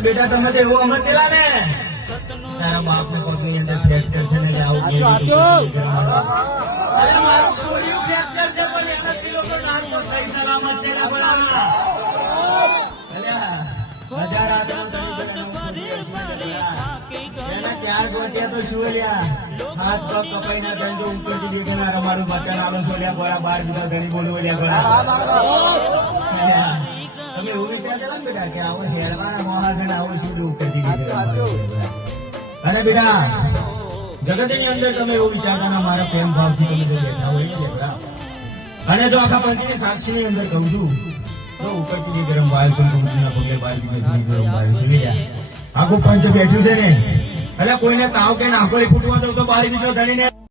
બેટા તમે તો એવું અમર પેલા ને તારા બાપ ને પગની અંદર ફ્રેક્ચર છે ને આવું મારું છોડ્યું ફ્રેક્ચર છે પણ એનાથી લોકો નાખો સહી સલામત છે ને બડા ચાર ગોટિયા તો છુલ્યા હાથ પગ કપાઈ ના થાય તો ઉપરથી દેખેલા અમારું મકાન આલો છોડ્યા ગોળા 12 બીજા ઘણી બોલવા તમે એવું વિચારતા ને બેટા કે આવો હેરવાના મહાજન આવો શું ઉપરથી અને બેટા જગતની અંદર તમે એવું વિચારતા ના મારા પ્રેમ ભાવથી તમે બેઠા હોય અને જો આખા પંચની સાક્ષીની અંદર કહું છું તો ઉપરથી ગરમ વાયુ સંપૂર્ણના પગલે ગરમ વાયુ છે આખું પંચ બેઠું છે ને એટલે કોઈને તાવ કે નાકોડી ફૂટવા દઉં તો બારી બીજો ધણીને